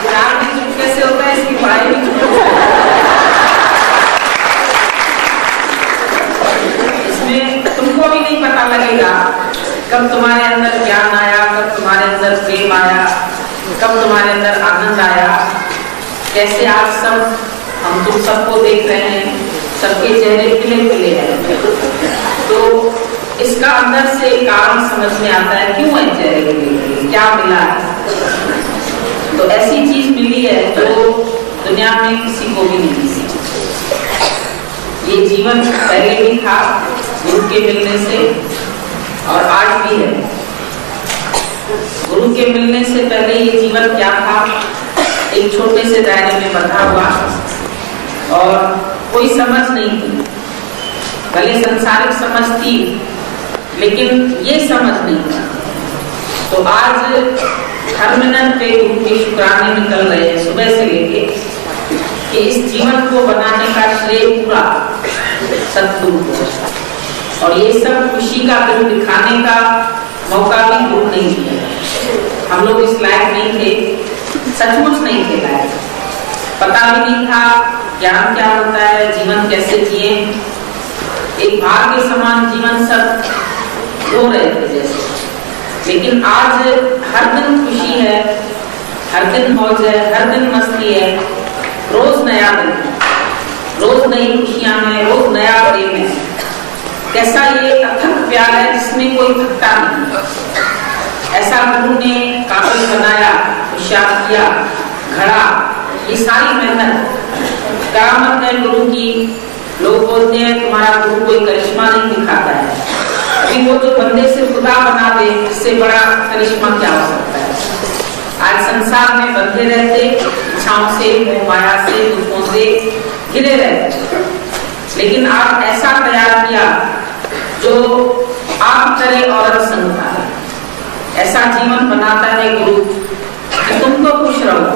प्यार भी चुपके से होता है, इसकी पढ़ाई भी चुपके से। इसमें तुमको भी नहीं पता लगेगा कब तुम्हारे अंदर ज्ञान आया, कब तुम्हारे अंदर प्रेम आया, कब तुम्हारे अंदर आनंद आया। कैसे आज सब हम तुम सबको देख रहे हैं, सबके चेहरे खिले खिले हैं, तो इसका अंदर से कारण समझ में आता है क्यों है चेहरे खिले, क्या मिला है। तो ऐसी चीज मिली है जो दुनिया में किसी को भी नहीं मिली। ये जीवन पहले भी था गुरु के मिलने से और आज भी है। गुरु के मिलने से पहले ये जीवन क्या था, एक छोटे से दायरे में बंधा हुआ और कोई समझ नहीं थी। भले संसारिक समझ थी लेकिन ये समझ नहीं था। तो आज हर मिनट पे गुरु के शुक्राने निकल रहे हैं सुबह से लेके कि इस जीवन को बनाने का श्रेय पूरा सतगुरु को, और ये सब खुशी का दिन दिखाने का मौका भी गुरु नहीं दिया। हम लोग इस लायक नहीं थे, सचमुच नहीं थे लायक। पता भी नहीं था ज्ञान क्या होता है, जीवन कैसे जिए। एक भाग के समान जीवन सब हो रहे थे जैसे। लेकिन आज हर दिन खुशी है, हर दिन मौज है, हर दिन मस्ती है, रोज नया दिन, रोज नई खुशियां हैं, रोज नया प्रेम है। कैसा ये अथक प्यार है जिसमें कोई थकता नहीं। ऐसा गुरु ने काबिल बनाया, होशियार किया, घड़ा, ये सारी मेहनत करामत है गुरु की। लोग बोलते हैं तुम्हारा गुरु कोई करिश्मा नहीं दिखाता है, अभी वो जो बंदे से खुदा बना दे इससे बड़ा करिश्मा क्या हो सकता है। आज संसार में बंधे रहते, इच्छाओं से, मोह माया से, दुखों से घिरे रहते, लेकिन आप ऐसा तैयार किया जो आप करे और संगता है। ऐसा जीवन बनाता है गुरु कि तुम तो खुश रहो,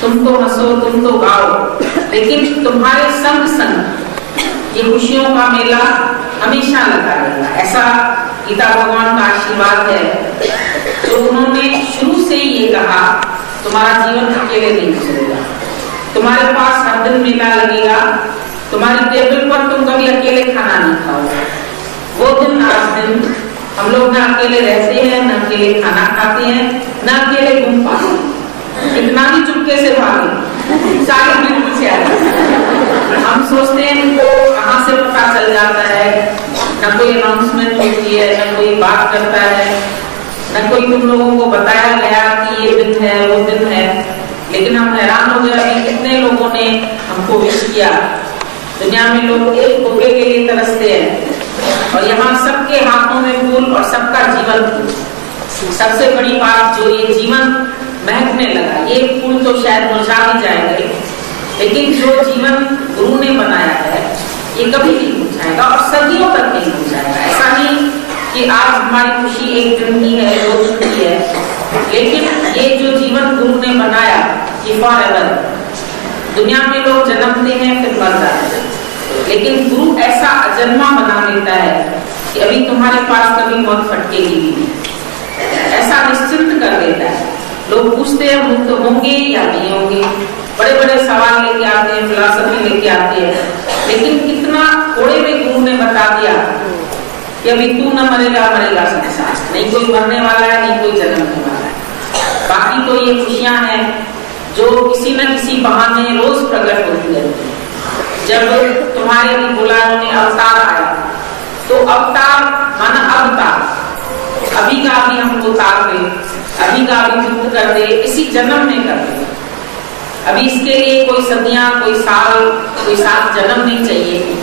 तुम तो हंसो, तुम तो गाओ, लेकिन तुम्हारे संग संग ये खुशियों का मेला हमेशा लगा रहेगा। ऐसा गीता भगवान का आशीर्वाद है। तो उन्होंने शुरू से ही ये कहा तुम्हारा जीवन अकेले नहीं गुजरेगा, तुम्हारे पास हर दिन मेला लगेगा, तुम्हारी टेबल पर तुम कभी अकेले खाना नहीं खाओगे। वो दिन आज दिन हम लोग ना अकेले रहते हैं, ना अकेले खाना खाते हैं, ना अकेले घूम पाते हैं। कितना भी चुपके से भागे सारे दिन पीछे आ जाते हैं। हम सोचते हैं इनको कहाँ से पता चल जाता है, ना कोई अनाउंसमेंट होती है, ना कोई बात करता है, ना कोई तुम लोगों को बताया गया कि ये दिन है वो दिन है। लेकिन हम हैरान हो गए अभी कितने लोगों ने हमको विश किया। दुनिया में लोग एक धोखे के लिए तरसते हैं और यहाँ सबके हाथों में फूल और सबका जीवन फूल। सबसे बड़ी बात जो ये जीवन महकने लगा, ये फूल तो शायद मुरझा भी जाएंगे, लेकिन जो जीवन गुरु ने बनाया है ये कभी नहीं मुरझाएगा और सदियों तक नहीं मुरझाएगा। ऐसा नहीं कि आज हमारी खुशी एक दिन की है, दो दिन की है, लेकिन ये जो जीवन गुरु ने बनाया ये फॉरएवर। दुनिया में लोग जन्मते हैं फिर मर जाते हैं, लेकिन गुरु ऐसा अजन्मा बना देता है कि अभी तुम्हारे पास कभी मौत फटकेगी भी नहीं। ऐसा निश्चिंत कर देता है। लोग पूछते हैं मुक्त होंगे या नहीं होंगे, बड़े बड़े सवाल लेके आते हैं, फिलॉसफी लेके आते हैं, लेकिन कितना थोड़े में गुरु ने बता दिया कि अभी तू न मरेगा, मरेगा संसार, नहीं कोई मरने वाला है, नहीं कोई जन्मने वाला है। बाकी तो ये खुशियां हैं जो किसी न किसी बहाने रोज प्रकट होती रहती है। जब तुम्हारे भी बोला उन्होंने अवतार आया, तो अवतार माना अवतार, अभी का अभी हमको उतार दे, अभी का अभी मुक्त कर दे, इसी जन्म में कर दे। अभी इसके लिए कोई सदियां, कोई साल, कोई 7 जन्म नहीं चाहिए।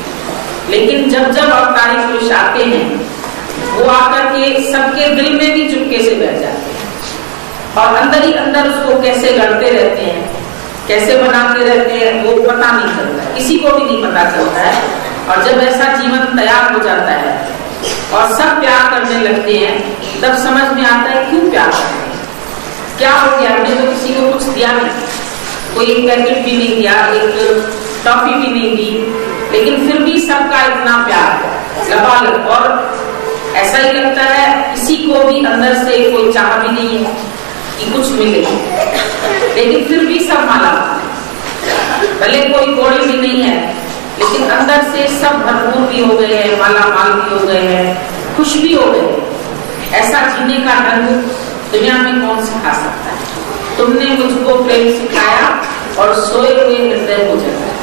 लेकिन जब जब अवतारी पुरुष आते हैं वो आकर के सबके दिल में भी चुपके से बैठ जाते हैं और अंदर ही अंदर उसको कैसे गढ़ते रहते हैं, कैसे बनाते रहते हैं वो पता नहीं चलता, किसी को भी नहीं पता चलता है। और जब ऐसा जीवन तैयार हो जाता है और सब प्यार करने लगते हैं, तब समझ में आता है क्यों प्यार करते हैं, क्या हो गया। हमने तो किसी को कुछ दिया नहीं, कोई एक पैकेट भी नहीं दिया, एक टॉफी भी नहीं दी, लेकिन फिर भी सबका इतना प्यार लबालब। और ऐसा ही लगता है किसी को भी अंदर से कोई चाह भी नहीं है, कि कुछ मिले, लेकिन फिर भी सब माला माल है। भले कोई कौड़ी भी नहीं है, लेकिन अंदर से सब भरपूर भी हो गए हैं, माला माल भी हो गए हैं, खुश भी हो गए। ऐसा जीने का ढंग दुनिया में कौन सिखा सकता है? तुमने मुझको प्रेम सिखाया और सोए हुए हृदय को जगाया,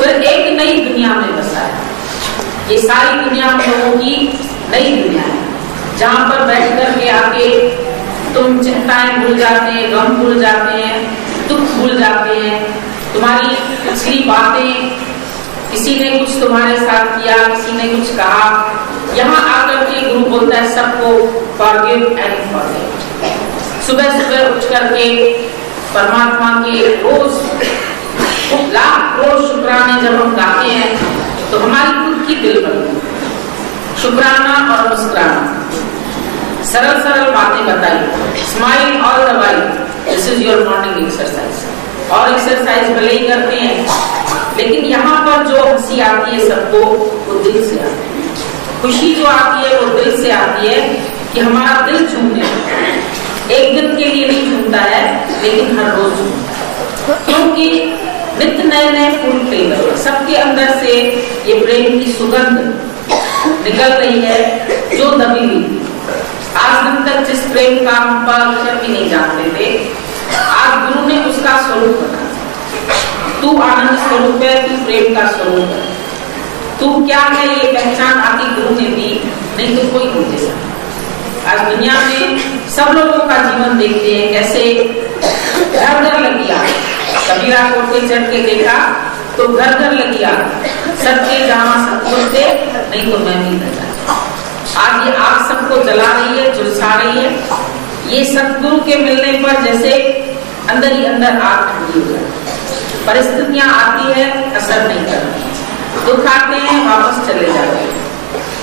फिर एक नई दुनिया में बसाया। ये सारी दुनिया हम लोगों की नई दुनिया है, जहाँ पर बैठ कर के आके तुम चिंताएं भूल जाते हैं, गम भूल जाते हैं, दुख भूल जाते हैं, तुम्हारी पिछली बातें, किसी ने कुछ तुम्हारे साथ किया, किसी ने कुछ कहा, यहाँ आकर के गुरु बोलता है सबको फॉरगिव एंड फॉरगेट। सुबह सुबह उठ करके परमात्मा के रोज लाख रोज शुक्राने जब हम गाते हैं तो हमारी खुद की दिल बनती है। शुक्राना और मुस्कुराना, सरल सरल बातें बताइए, smile all the while, this is your morning exercise. और एक्सरसाइज भले ही करते हैं, लेकिन यहाँ पर जो हंसी आती है सबको, वो दिल से आती है। खुशी जो आती है वो दिल से आती है कि हमारा दिल झूमने लगता है। एक दिन के लिए नहीं झूमता है, लेकिन हर रोज झूमता है, क्योंकि नित्य नए नए फूल खिल रहे हैं। सबके अंदर से ये प्रेम की सुगंध निकल रही है जो दबी हुई थी। आज दिन तक जिस प्रेम का हम पर भी नहीं जानते थे, आज गुरु ने उसका स्वरूप बना। तू आनंद स्वरूप है, तू प्रेम का स्वरूप है, तू क्या है ये पहचान आती गुरु ने दी, नहीं तो कोई नहीं दे सकता। आज दुनिया में सब लोगों का जीवन देखते हैं, कैसे घर घर लगी आग। कबीरा कोट पे चढ़ के देखा तो घर घर लगी आग, सबके जहाँ सतगुरु थे, नहीं तो मैं भी न जाता। आज ये आग सबको जला रही है, झुलसा रही है। ये सतगुरु के मिलने पर जैसे अंदर ही अंदर आग ठंडी हो जाती। परिस्थितियां आती है, असर नहीं करती, दुख आते हैं, वापस चले जाते हैं।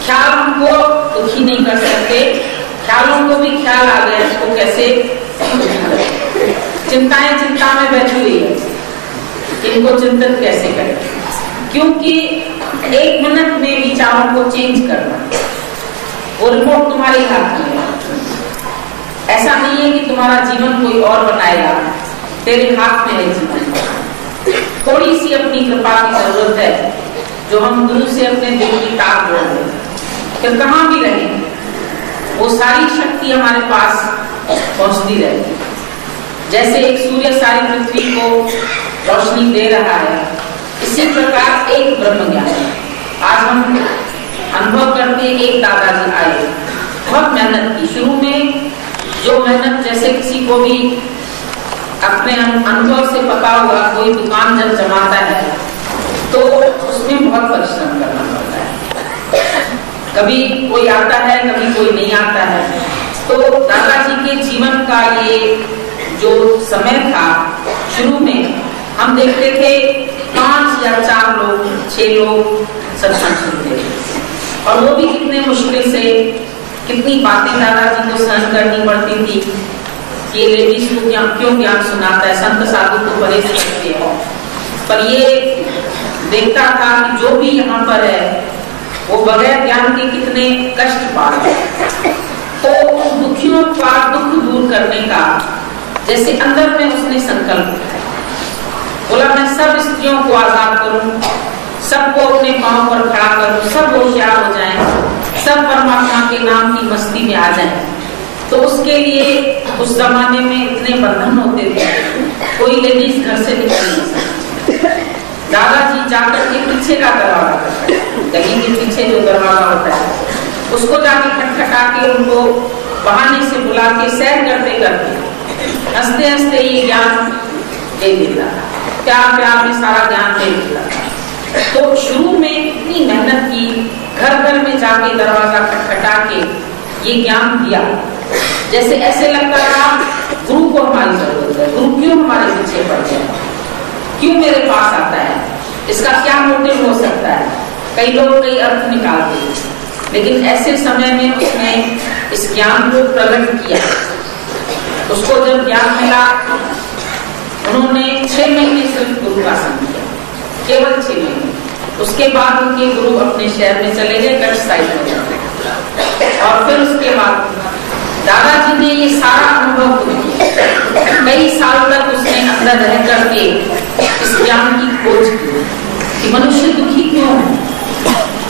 ख्याल हमको दुखी नहीं कर सकते, ख्यालों को भी ख्याल आ गया, इसको कैसे चिंताएं चिंता में बैठी हुई है, इनको चिंतन कैसे करें? क्योंकि एक मिनट में विचारों को चेंज करना, वो रिमोट तुम्हारे हाथ में है। ऐसा नहीं है कि तुम्हारा जीवन कोई और बनाएगा, तेरे हाथ में है जीवन। थोड़ी सी अपनी कृपा की जरूरत है, जो हम गुरु से अपने दिल की ताक बोल रहे हैं। फिर कहाँ भी रहें, वो सारी शक्ति हमारे पास पहुंचती रहेगी। जैसे एक सूर्य सारी पृथ्वी को रोशनी दे रहा है, इसी प्रकार एक ब्रह्म ज्ञान। आज हम अनुभव करते हैं, एक दादाजी आए, बहुत मेहनत की। शुरू में जो मेहनत, जैसे किसी को भी अपने अनुभव से पता होगा, कोई दुकान जब जमाता है तो उसमें बहुत परिश्रम करना पड़ता है। कभी कोई आता है, कभी कोई नहीं आता है। तो दादाजी के जीवन का ये जो समय था, शुरू में हम देखते थे 5 या 4 लोग, 6 लोग सत्संग सुनते थे, और वो भी कितने मुश्किल से, कितनी बातें दादाजी को सहन करनी पड़ती थी कि लेडीज को क्यों ज्ञान सुनाता है, संत साधु को परहेज करते हो। पर ये देखता था कि जो भी यहाँ पर है वो बगैर ज्ञान के कितने कष्ट पा रहे हैं। तो दुखियों का दुख दूर करने का जैसे अंदर में उसने संकल्प उठाया, बोला मैं सब स्त्रियों को आजाद करूं, सबको अपने पांव पर खड़ा करूं, सब होशियार हो जाएं, सब परमात्मा के नाम की मस्ती में आ जाएं। तो उसके लिए उस जमाने में इतने बंधन होते थे, कोई लेडीज घर से निकल नहीं सकती। दादाजी जाकर के पीछे का दरवाजा, गली के पीछे जो दरवाजा होता है, उसको जाके खटखटा के उनको बहाने से बुला के सैर करते करते हंसते हंसते ये ज्ञान दे देता था, प्यार प्यार में सारा ज्ञान दे देता था। तो शुरू में इतनी मेहनत की, घर घर में जाके दरवाजा खटखटा के ये ज्ञान दिया। जैसे ऐसे लगता था गुरु को हमारी जरूरत है, गुरु क्यों हमारे पीछे पड़ गया, क्यों मेरे पास आता है, इसका क्या मोटिव हो सकता है। कई लोग कई अर्थ निकालते हैं, लेकिन ऐसे समय में उसने इस ज्ञान को प्रकट किया। उसको जब ज्ञान मिला, उन्होंने 6 महीने सिर्फ गुरु का संग किया, केवल 6 महीने। उसके बाद उनके गुरु अपने शहर में चले गए, कच्छ साइड में। और फिर उसके बाद दादाजी ने ये सारा अनुभव किया। अंदर रह करके इस ज्ञान की खोज की कि मनुष्य दुखी क्यों है,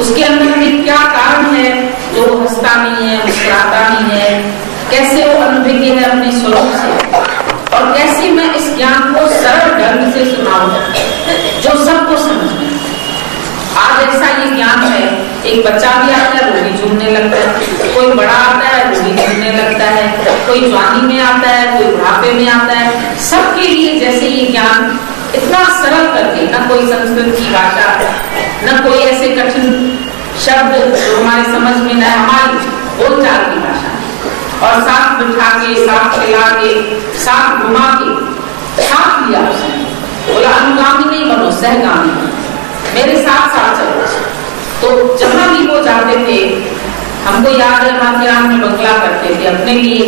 उसके अंदर में क्या कारण है जो हंसता नहीं है, मुस्कुराता नहीं है, कैसे वो अनभिज्ञ है अपने स्वरूप से, और कैसे मैं इस ज्ञान को सरल ढंग से सुनाऊं जो सबको समझ में। आज ऐसा ये ज्ञान है, एक बच्चा भी आता है वो भी झूमने लगता है, कोई बड़ा आता है वो भी झूमने लगता है, कोई जवानी में आता है, कोई बुढ़ापे में आता है, सबके लिए जैसे ये ज्ञान इतना सरल करके, ना कोई संस्कृत की भाषा, न कोई ऐसे कठिन शब्द जो हमारे समझ में न, हमारी बोलचाल की भाषा, और साथ बिठा के, साथ खिला के, साथ घुमा के, साथ लिया उसने, बोला अनुगामी नहीं बनो, सहगामी बनो, मेरे साथ साथ चलो। तो जहां भी वो जाते थे, हमको याद है माथेरान में बंगला करते थे अपने लिए,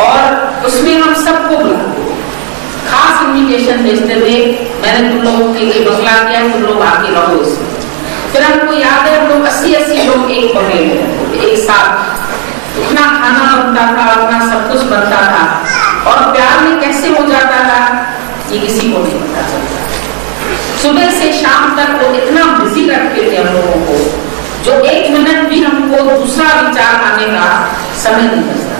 और उसमें हम सबको बुलाते थे, खास इन्विटेशन भेजते थे, मैंने तुम लोगों के लिए बंगला किया, तुम लोग आके रहो इसमें। फिर हमको याद है हम लोग 80-80 लोग एक बंगले में रहते थे, एक साथ, इतना खाना बनता था, इतना सब कुछ बनता था, और प्यार में कैसे हो जाता था ये किसी को नहीं पता चलता। सुबह से शाम तक वो इतना बिजी रखते थे हम लोगों को, जो 1 मिनट भी हमको दूसरा विचार आने का समय नहीं बचता।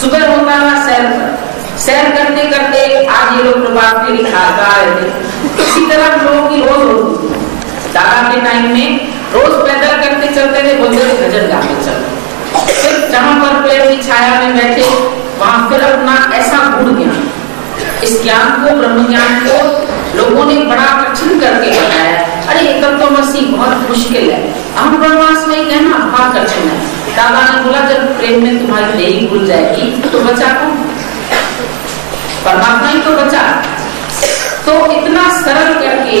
सुबह होता था सैर पर, सैर करते करते आज ये लोग प्रभात फेरी खा रहे थे, इसी तरह हम लोगों की रोज होती थी। दादा के टाइम में रोज पैदल करते चलते थे, बोलते थे भजन गाते चलो, फिर जहां पर पेड़ की छाया में बैठे वहां फिर अपना ऐसा गुण ज्ञान, इस ज्ञान को, ब्रह्म ज्ञान को लोगों ने बड़ा कठिन करके बनाया। अरे एकल तो मसीह बहुत मुश्किल है, हम वनवास में कहना बहुत कठिन है। दादा ने बोला जब प्रेम में तुम्हारी देही भूल जाएगी तो बचा कौन? परमात्मा ही तो बचा। तो इतना सरल करके,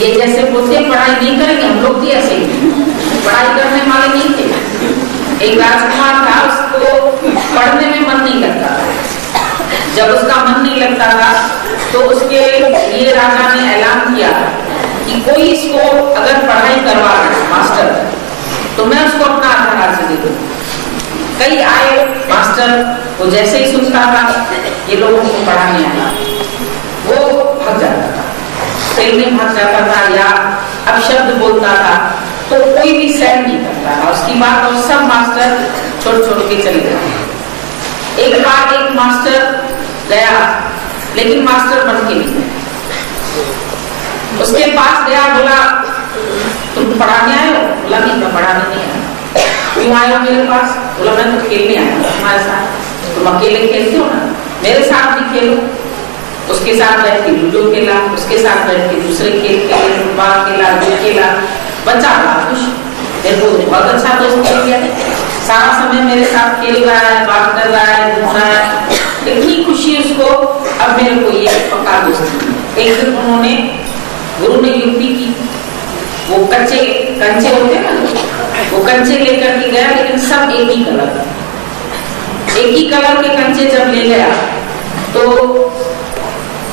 ये जैसे बोलते पढ़ाई नहीं करेंगे, हम लोग भी ऐसे ही पढ़ाई करने वाले नहीं थे। एक राजकुमार था, उसको पढ़ने में मन नहीं लगता था। जब उसका मन नहीं लगता था तो उसके लिए राजा ने ऐलान किया कि कोई इसको अगर पढ़ाई करवा मास्टर, तो मैं उसको अपना आधा राज्य दे दूं। कई आए मास्टर, वो जैसे ही सुनता था ये लोगों को पढ़ाने आया, वो भाग जाता था, खेलने भाग जाता था या अपशब्द बोलता था, तो कोई भी सहन नहीं करता था उसकी बात, और सब मास्टर छोड़ के चले गए। एक बार एक मास्टर गया, लेकिन मास्टर बन के नहीं, उसके पास गया, बोला तुम पढ़ाने आए हो? बोला नहीं, मैं पढ़ाने नहीं आया। क्यों आए हो मेरे पास? बोला मैं तो खेलने आया हूँ तुम्हारे साथ। तुम अकेले खेलते हो ना, मेरे साथ भी खेलो। उसके साथ बैठ के लूडो खेला, उसके साथ बैठ के दूसरे खेल खेले, फुटबॉल खेला, जो खेला, बच्चा था खुश, मेरे को बहुत अच्छा दोस्त मिल गया, सारा समय मेरे साथ खेल रहा है, बात कर रहा है, घूम रहा है, इतनी खुशी उसको। अब मेरे को ये पक्का दोस्त। एक दिन उन्होंने, गुरु ने युक्ति की, वो कंचे होते हैं ना, वो कंचे लेकर के गया, लेकिन सब एक ही कलर के कंचे जब ले गया तो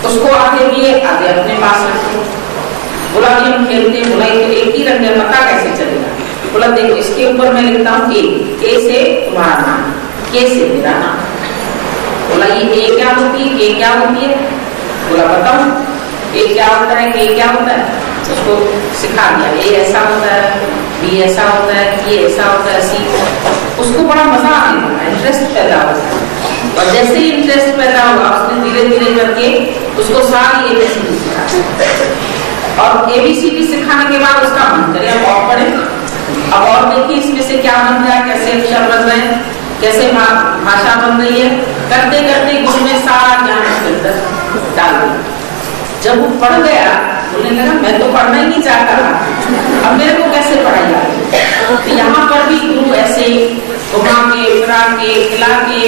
उसको आधे लिए, आधे अपने पास रखे। बोला कि हम खेलते हैं, बोला तो एक ही रंग है, पता कैसे चलेगा? बोला देखो इसके ऊपर मैं लिखता हूँ ए से तुम्हारा नाम, के से मेरा नाम। बोला ये ए क्या होती है, के क्या होती है? बोला बताओ ए क्या होता है, के क्या होता है? उसको सिखा दिया, ए ऐसा होता है, बी ऐसा होता है, ये ऐसा होता है, सी। उसको बड़ा मजा आने लगा, इंटरेस्ट पैदा हुआ, और जैसे ही इंटरेस्ट पैदा हुआ उसने धीरे धीरे करके उसको सारी एबीसीडी सिखा, और एबीसीडी सिखाने के बाद उसका मन करे अब और पढ़े। अब और देखिए इसमें से क्या बन रहा है, कैसे अक्षर बन रहे हैं, कैसे भाषा बन रही है, करते करते गुरु में सारा ज्ञान उसके अंदर डाल दिया। जब वो पढ़ गया, बोलने लगा मैं तो पढ़ना ही नहीं चाहता था, अब मेरे को कैसे पढ़ाई आ गई? तो यहाँ पर भी गुरु ऐसे घुमा के, फिरा के, खिला के,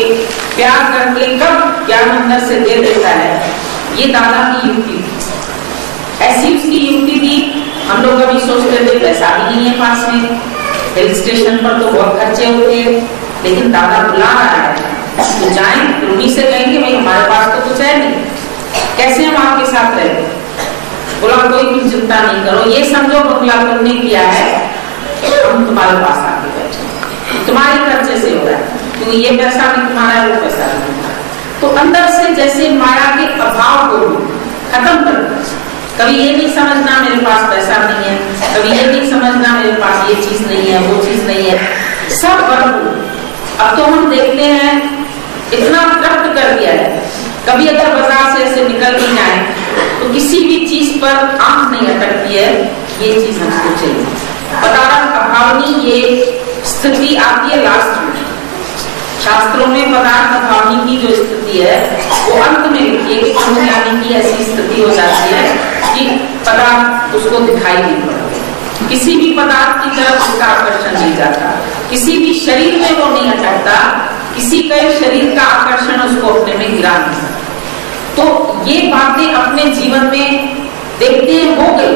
प्यार करके कब ज्ञान अंदर से दे देता है, ये दादा की युक्ति थी। ऐसी उसकी युक्ति थी। हम लोग अभी सोचते थे पैसा भी नहीं है पास में, हिल स्टेशन पर तो बहुत खर्चे होते हैं, लेकिन दादा बुला रहा है तो जाएं, उन्हीं से कहेंगे भाई हमारे पास तो कुछ है नहीं, कैसे हम आपके साथ रहे? बोला कोई भी चिंता नहीं करो, ये समझो बंगला तुमने किया है, हम तुम्हारे पास आके बैठे, तुम्हारे खर्चे से हो रहा है, क्योंकि ये पैसा भी तुम्हारा है, वो पैसा भी तुम्हारा। तो अंदर से जैसे माया के अभाव को खत्म करना। कभी ये नहीं समझना मेरे पास पैसा नहीं है, कभी ये नहीं समझना मेरे पास ये चीज नहीं है, वो चीज नहीं है, सब भरपूर। अब तो हम देखते हैं इतना तृप्त कर दिया है, कभी अगर बाजार से ऐसे निकल के जाए तो किसी भी चीज पर आंख नहीं अटकती है, ये चीज हमको चाहिए। पदार्थ अभावनी ये स्थिति आती है लास्ट में। शास्त्रों में पदार्थ अभावनी की जो स्थिति है वो अंत में लिखी है कि ब्रह्मज्ञानी की ऐसी स्थिति हो जाती है कि पदार्थ उसको दिखाई नहीं पड़ता, किसी भी पदार्थ की तरफ उसका आकर्षण नहीं जाता, किसी भी शरीर में वो नहीं अटकता, किसी का शरीर का आकर्षण उसको अपने में गिरा नहीं सकता। तो ये बातें अपने जीवन में देखते हैं हो गई,